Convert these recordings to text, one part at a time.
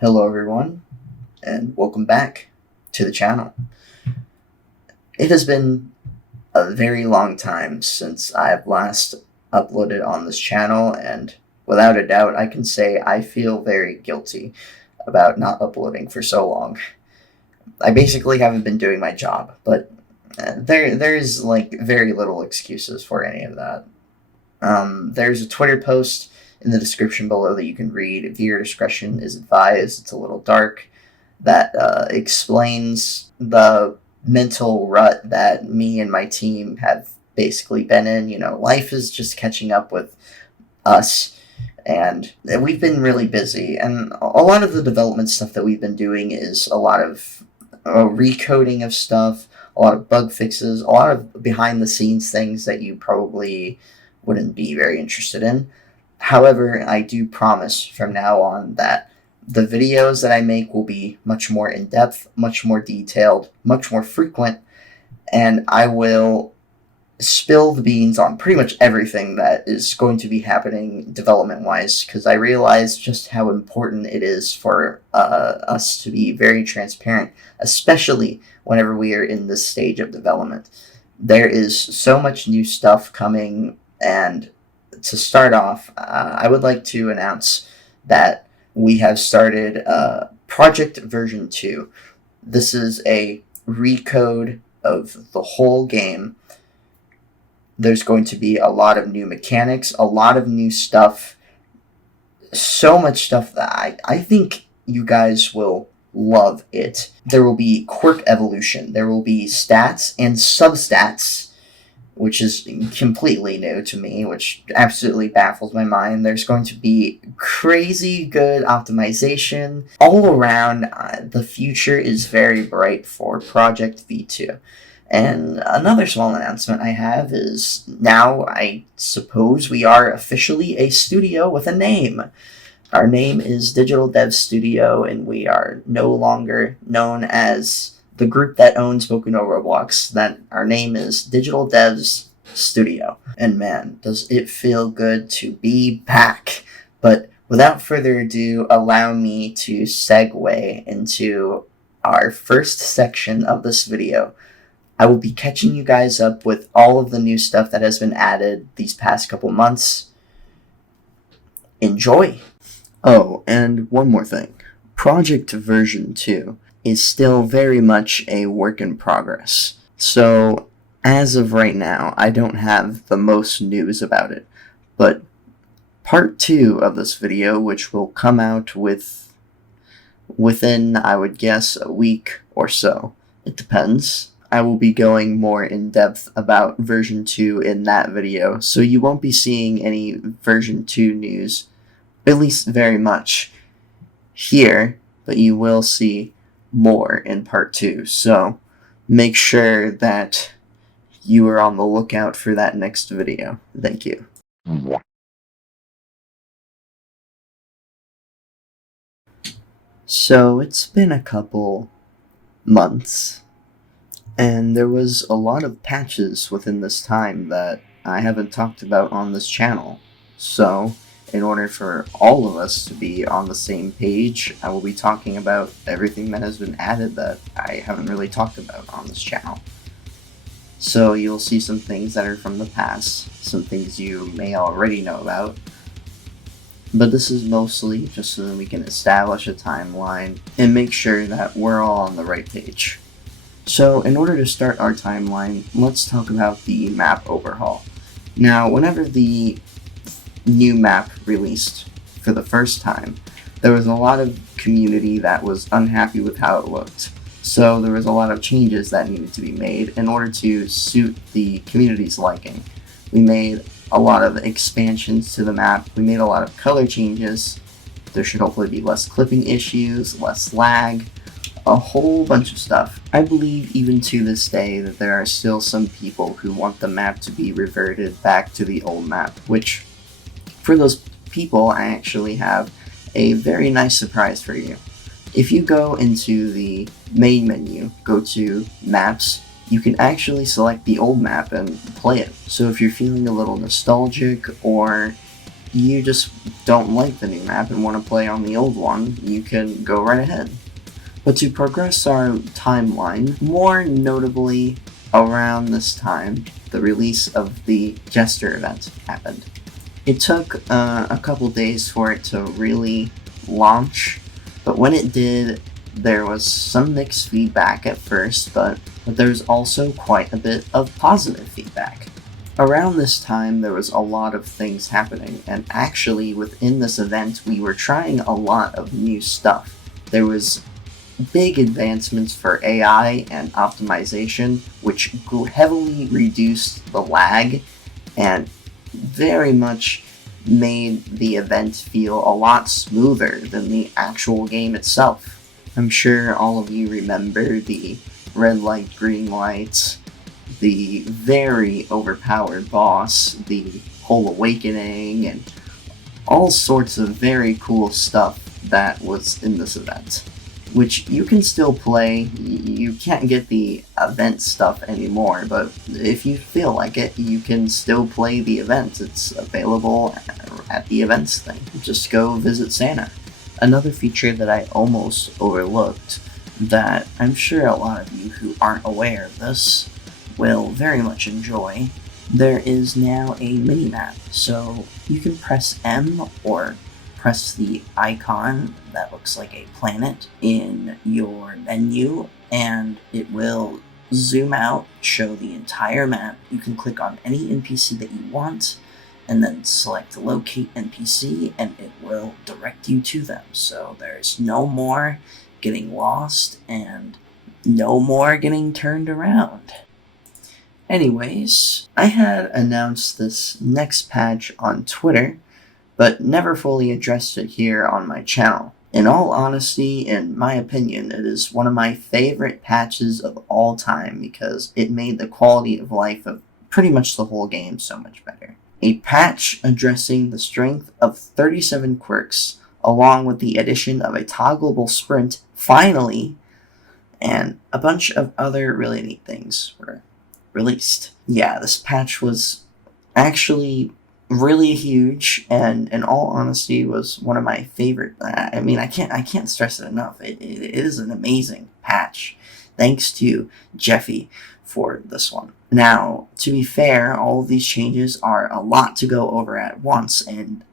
Hello everyone, and welcome back to the channel. It has been a very long time since I've last uploaded on this channel, and without a doubt I can say I feel very guilty about not uploading for so long. I basically haven't been doing my job, but there's like very little excuses for any of that. There's a Twitter post in the description below that you can read. Viewer discretion is advised. It's a little dark. That explains the mental rut that me and my team have basically been in. You know, life is just catching up with us, and we've been really busy. And a lot of the development stuff that we've been doing is a lot of recoding of stuff, a lot of bug fixes, a lot of behind the scenes things that you probably wouldn't be very interested in. However, I do promise from now on that the videos that I make will be much more in-depth, much more detailed, much more frequent, and I will spill the beans on pretty much everything that is going to be happening development-wise, because I realize just how important it is for us to be very transparent, especially whenever we are in this stage of development. There is so much new stuff coming, and to start off, I would like to announce that we have started Project Version 2. This is a recode of the whole game. There's going to be a lot of new mechanics, a lot of new stuff, so much stuff that I think you guys will love it. There will be quirk evolution, there will be stats and substats, which is completely new to me, which absolutely baffles my mind. There's going to be crazy good optimization. All around, the future is very bright for Project V2. And another small announcement I have is now I suppose we are officially a studio with a name. Our name is Digital Dev Studio, and we are no longer known as the group that owns Boku no Roblox. That our name is Digital Devs Studio. And man, does it feel good to be back. But without further ado, allow me to segue into our first section of this video. I will be catching you guys up with all of the new stuff that has been added these past couple months. Enjoy! Oh, and one more thing. Project Version 2 is still very much a work in progress. So, as of right now, I don't have the most news about it. But part 2 of this video, which will come out within, I would guess, a week or so. It depends. I will be going more in depth about version 2 in that video, so you won't be seeing any version 2 news, at least very much, here, but you will see more in part 2, so make sure that you are on the lookout for that next video. Thank you. So it's been a couple months, and there was a lot of patches within this time that I haven't talked about on this channel. So, in order for all of us to be on the same page, I will be talking about everything that has been added that I haven't really talked about on this channel. So you'll see some things that are from the past, some things you may already know about, but this is mostly just so that we can establish a timeline and make sure that we're all on the right page. So in order to start our timeline, let's talk about the map overhaul. Now, whenever the new map released for the first time, there was a lot of community that was unhappy with how it looked. So there was a lot of changes that needed to be made in order to suit the community's liking. We made a lot of expansions to the map, we made a lot of color changes, there should hopefully be less clipping issues, less lag, a whole bunch of stuff. I believe even to this day that there are still some people who want the map to be reverted back to the old map, which for those people I actually have a very nice surprise for you. If you go into the main menu, go to Maps, you can actually select the old map and play it. So if you're feeling a little nostalgic, or you just don't like the new map and want to play on the old one, you can go right ahead. But to progress our timeline, more notably around this time, the release of the Jester event happened. It took a couple days for it to really launch, but when it did, there was some mixed feedback at first, but there's also quite a bit of positive feedback. Around this time, there was a lot of things happening, and actually within this event, we were trying a lot of new stuff. There was big advancements for AI and optimization, which heavily reduced the lag and very much made the event feel a lot smoother than the actual game itself. I'm sure all of you remember the red light, green light, the very overpowered boss, the whole awakening, and all sorts of very cool stuff that was in this event, which you can still play. You can't get the event stuff anymore, but if you feel like it, you can still play the event. It's available at the events thing. Just go visit Santa. Another feature that I almost overlooked, that I'm sure a lot of you who aren't aware of this will very much enjoy, there is now a mini-map. So you can press M or press the icon that looks like a planet in your menu, and it will zoom out, show the entire map. You can click on any NPC that you want, and then select Locate NPC, and it will direct you to them. So there's no more getting lost, and no more getting turned around. Anyways, I had announced this next patch on Twitter, but never fully addressed it here on my channel. In all honesty, in my opinion, it is one of my favorite patches of all time because it made the quality of life of pretty much the whole game so much better. A patch addressing the strength of 37 quirks, along with the addition of a toggleable sprint, finally, and a bunch of other really neat things were released. Yeah, this patch was actually really huge, and in all honesty was one of my favorite. I mean, I can't stress it enough. It is an amazing patch. Thanks to Jeffy for this one. Now, to be fair, all of these changes are a lot to go over at once, and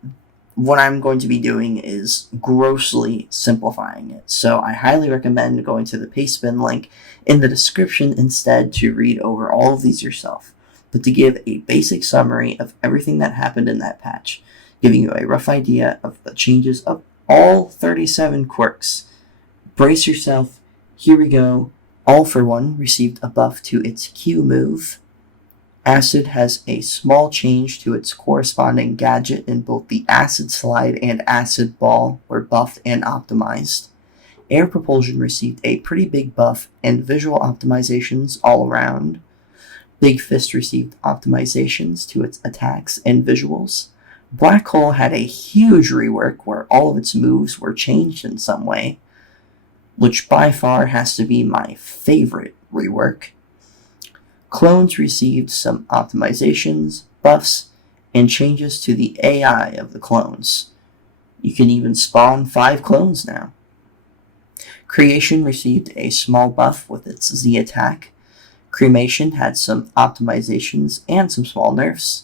what I'm going to be doing is grossly simplifying it. So I highly recommend going to the Pastebin link in the description instead to read over all of these yourself. But to give a basic summary of everything that happened in that patch, giving you a rough idea of the changes of all 37 quirks. Brace yourself, here we go. All for One received a buff to its Q move. Acid has a small change to its corresponding gadget, in both the Acid Slide and Acid Ball were buffed and optimized. Air Propulsion received a pretty big buff and visual optimizations all around. Big Fist received optimizations to its attacks and visuals. Black Hole had a huge rework where all of its moves were changed in some way, which by far has to be my favorite rework. Clones received some optimizations, buffs, and changes to the AI of the clones. You can even spawn 5 clones now. Creation received a small buff with its Z attack. Cremation had some optimizations and some small nerfs.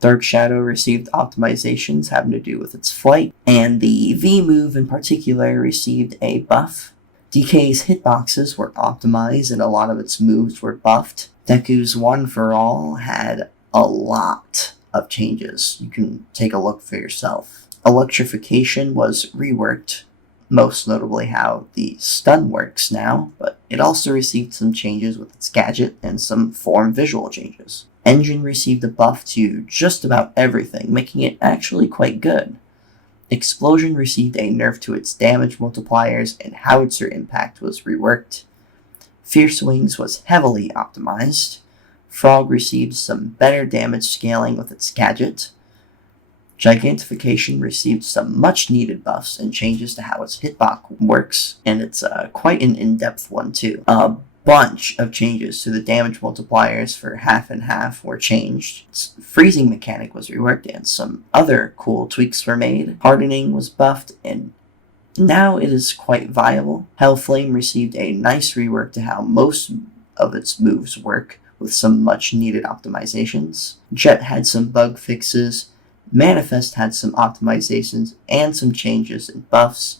Dark Shadow received optimizations having to do with its flight, and the V move in particular received a buff. DK's hitboxes were optimized and a lot of its moves were buffed. Deku's One for All had a lot of changes. You can take a look for yourself. Electrification was reworked, most notably how the stun works now, but it also received some changes with its gadget and some form visual changes. Engine received a buff to just about everything, making it actually quite good. Explosion received a nerf to its damage multipliers, and howitzer impact was reworked. Fierce Wings was heavily optimized. Frog received some better damage scaling with its gadget. Gigantification received some much needed buffs and changes to how its hitbox works, and it's quite an in-depth one too. bunch of changes to the damage multipliers for half and half were changed. Its freezing mechanic was reworked and some other cool tweaks were made. Hardening was buffed and now it is quite viable. Hellflame received a nice rework to how most of its moves work, with some much needed optimizations. Jet had some bug fixes. Manifest had some optimizations and some changes and buffs.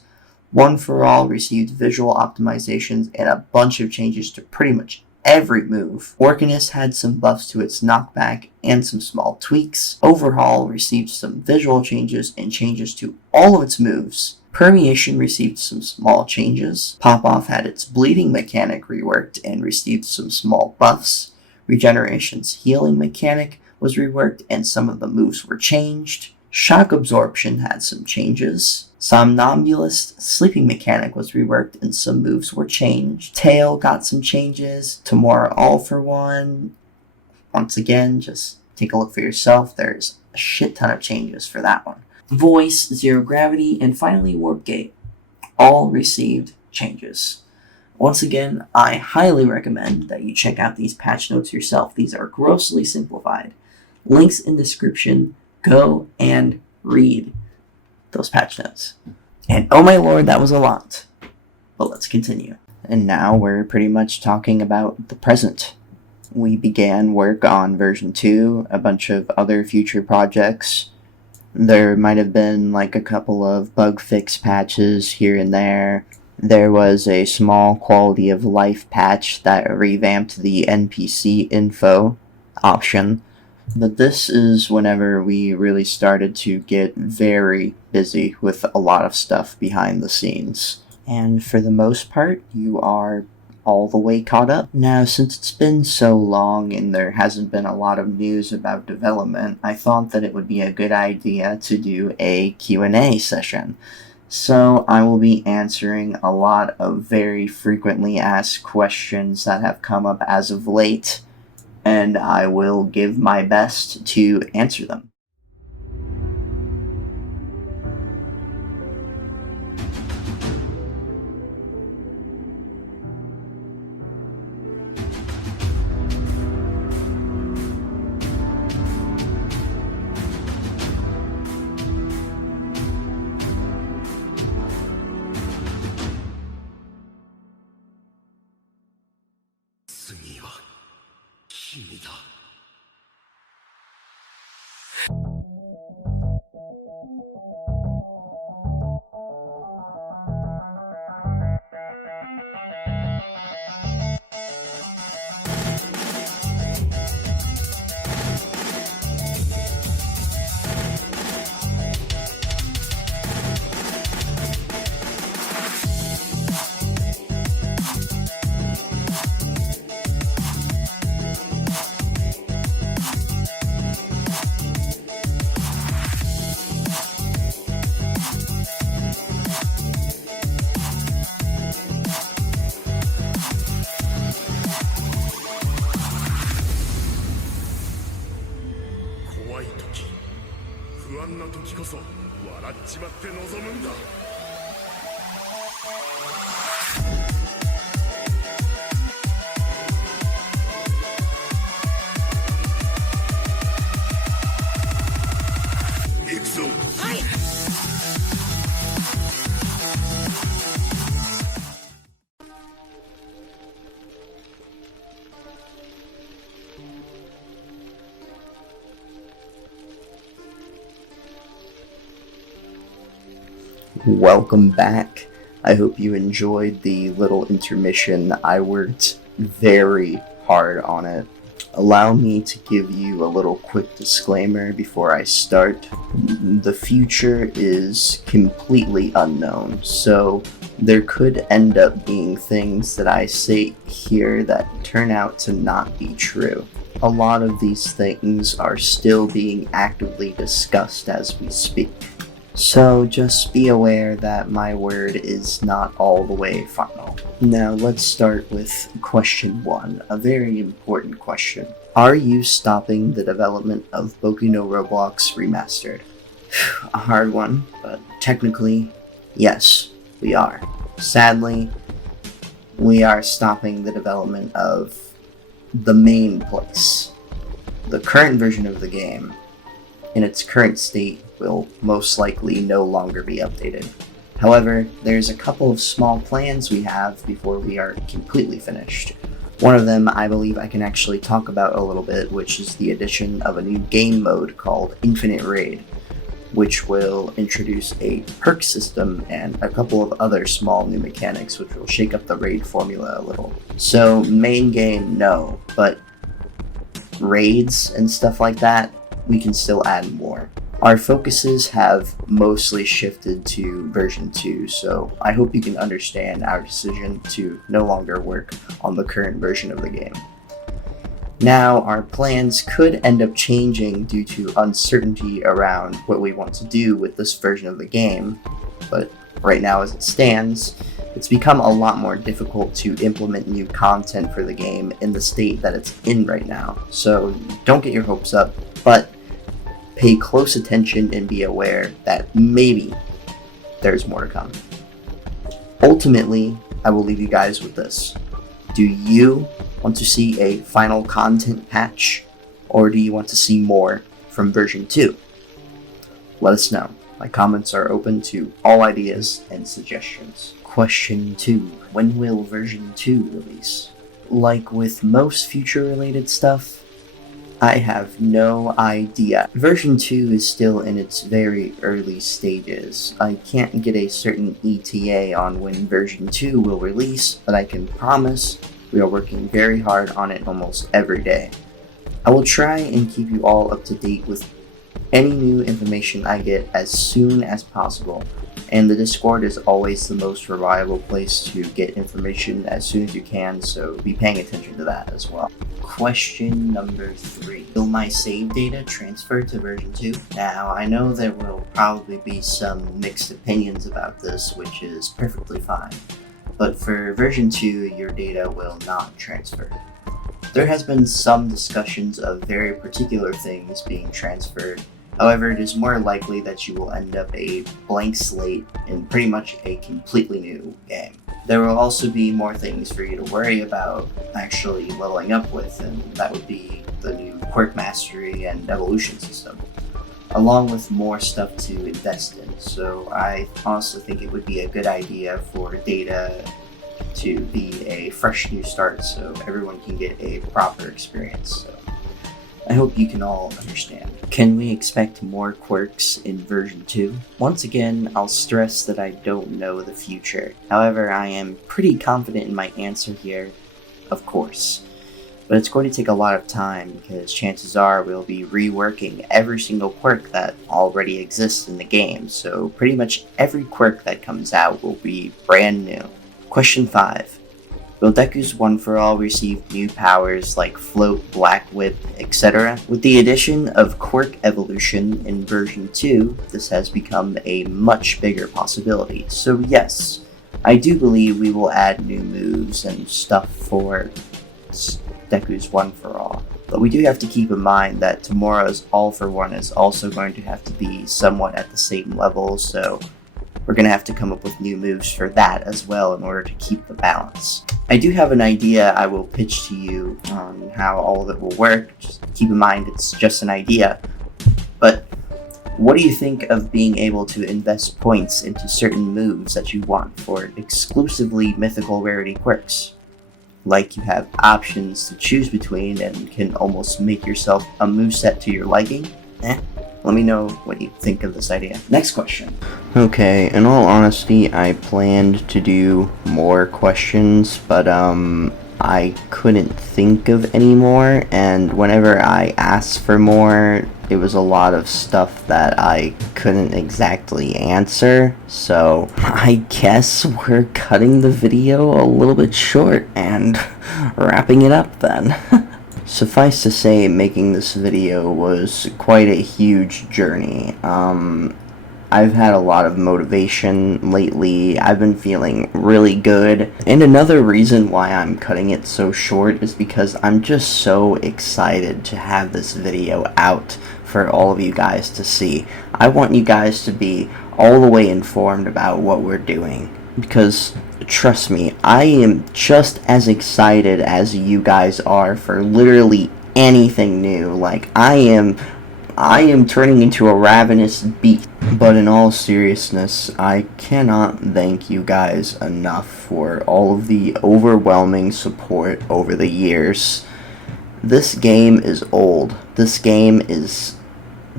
One for All received visual optimizations and a bunch of changes to pretty much every move. Orcanus had some buffs to its knockback and some small tweaks. Overhaul received some visual changes and changes to all of its moves. Permeation received some small changes. Pop-Off had its bleeding mechanic reworked and received some small buffs. Regeneration's healing mechanic was reworked and some of the moves were changed. Shock Absorption had some changes. Somnambulist's sleeping mechanic was reworked and some moves were changed. Tail got some changes. Tomorrow All for One. Once again, just take a look for yourself. There's a shit ton of changes for that one. Voice, Zero Gravity, and finally Warp Gate all received changes. Once again, I highly recommend that you check out these patch notes yourself. These are grossly simplified. Links in description. Go and read those patch notes. And oh my lord, that was a lot. But let's continue. And now we're pretty much talking about the present. We began work on version 2, a bunch of other future projects. There might have been like a couple of bug fix patches here and there. There was a small quality of life patch that revamped the NPC info option. But this is whenever we really started to get very busy with a lot of stuff behind the scenes. And for the most part, you are all the way caught up. Now, since it's been so long and there hasn't been a lot of news about development, I thought that it would be a good idea to do a Q&A session. So I will be answering a lot of very frequently asked questions that have come up as of late, and I will give my best to answer them. Welcome back. I hope you enjoyed the little intermission. I worked very hard on it. Allow me to give you a little quick disclaimer before I start. The future is completely unknown, so there could end up being things that I say here that turn out to not be true. A lot of these things are still being actively discussed as we speak. So just be aware that my word is not all the way final. Now let's start with question 1, a very important question. Are you stopping the development of Boku no Roblox Remastered? A hard one, but technically, yes, we are. Sadly, we are stopping the development of the main place. The current version of the game, in its current state, will most likely no longer be updated. However, there's a couple of small plans we have before we are completely finished. One of them I believe I can actually talk about a little bit, which is the addition of a new game mode called Infinite Raid, which will introduce a perk system and a couple of other small new mechanics which will shake up the raid formula a little. So main game, no, but raids and stuff like that, we can still add more. Our focuses have mostly shifted to version 2, so I hope you can understand our decision to no longer work on the current version of the game. Now, our plans could end up changing due to uncertainty around what we want to do with this version of the game, but right now as it stands, it's become a lot more difficult to implement new content for the game in the state that it's in right now. So don't get your hopes up, but pay close attention and be aware that maybe there's more to come. Ultimately, I will leave you guys with this. Do you want to see a final content patch, or do you want to see more from version 2? Let us know. My comments are open to all ideas and suggestions. Question 2. When will version 2 release? Like with most future-related stuff, I have no idea. Version 2 is still in its very early stages. I can't get a certain ETA on when version 2 will release, but I can promise we are working very hard on it almost every day. I will try and keep you all up to date with any new information I get as soon as possible, and the Discord is always the most reliable place to get information as soon as you can, so be paying attention to that as well. Question number 3. Will my save data transfer to version 2? Now, I know there will probably be some mixed opinions about this, which is perfectly fine, but for version 2, your data will not transfer. There has been some discussions of very particular things being transferred. However, it is more likely that you will end up a blank slate in pretty much a completely new game. There will also be more things for you to worry about actually leveling up with, and that would be the new Quirk mastery and evolution system, along with more stuff to invest in. So I honestly think it would be a good idea for data to be a fresh new start so everyone can get a proper experience. So I hope you can all understand. Can we expect more quirks in version 2? Once again, I'll stress that I don't know the future. However, I am pretty confident in my answer here, of course. But it's going to take a lot of time because chances are we'll be reworking every single quirk that already exists in the game, so pretty much every quirk that comes out will be brand new. Question 5. Will Deku's One For All receive new powers like Float, Black Whip, etc.? With the addition of Quirk Evolution in version 2, this has become a much bigger possibility. So yes, I do believe we will add new moves and stuff for Deku's One For All. But we do have to keep in mind that tomorrow's All For One is also going to have to be somewhat at the same level, so we're going to have to come up with new moves for that as well in order to keep the balance. I do have an idea I will pitch to you on how all of it will work. Just keep in mind it's just an idea. But what do you think of being able to invest points into certain moves that you want for exclusively mythical rarity quirks? Like you have options to choose between and can almost make yourself a moveset to your liking? Let me know what you think of this idea. Next question. Okay, in all honesty, I planned to do more questions, but I couldn't think of any more, and whenever I asked for more, it was a lot of stuff that I couldn't exactly answer, so I guess we're cutting the video a little bit short and wrapping it up then. Suffice to say, making this video was quite a huge journey. I've had a lot of motivation lately. I've been feeling really good. And another reason why I'm cutting it so short is because I'm just so excited to have this video out for all of you guys to see. I want you guys to be all the way informed about what we're doing. because trust me, I am just as excited as you guys are for literally anything new. Like, I am turning into a ravenous beast. But in all seriousness, I cannot thank you guys enough for all of the overwhelming support over the years. This game is old. This game is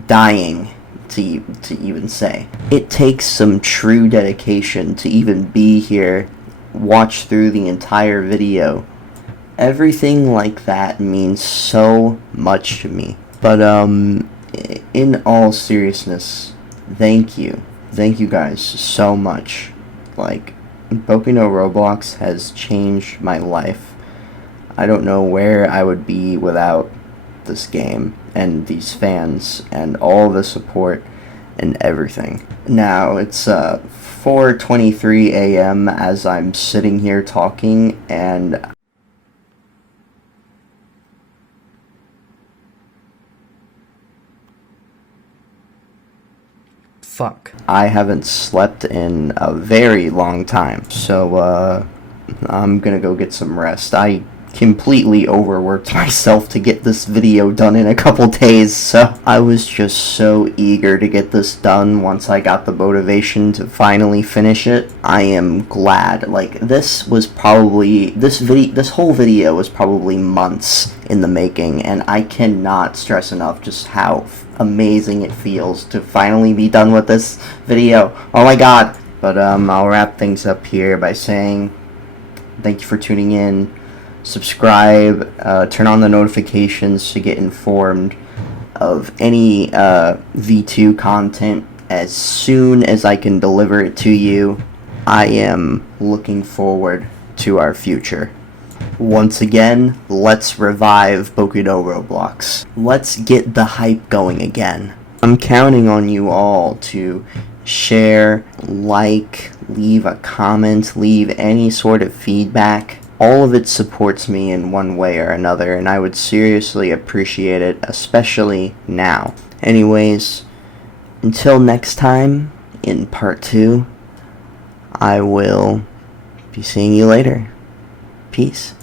dying, to even say. It takes some true dedication to even be here, watch through the entire video. Everything like that means so much to me. But in all seriousness, thank you guys so much. Like, Boku no Roblox has changed my life. I don't know where I would be without this game and these fans and all the support and everything. Now it's 4:23 a.m. as I'm sitting here talking, and fuck, I haven't slept in a very long time, so I'm gonna go get some rest. I completely overworked myself to get this video done in a couple days, so I was just so eager to get this done once I got the motivation to finally finish it. I am glad. Like, this whole video was probably months in the making, and I cannot stress enough just how amazing it feels to finally be done with this video. Oh my god. But I'll wrap things up here by saying thank you for tuning in. Subscribe, turn on the notifications to get informed of any V2 content as soon as I can deliver it to you. I am looking forward to our future. Once again, let's revive Boku no Roblox. Let's get the hype going again. I'm counting on you all to share, like, leave a comment, leave any sort of feedback. All of it supports me in one way or another, and I would seriously appreciate it, especially now. Anyways, until next time, in part 2, I will be seeing you later. Peace.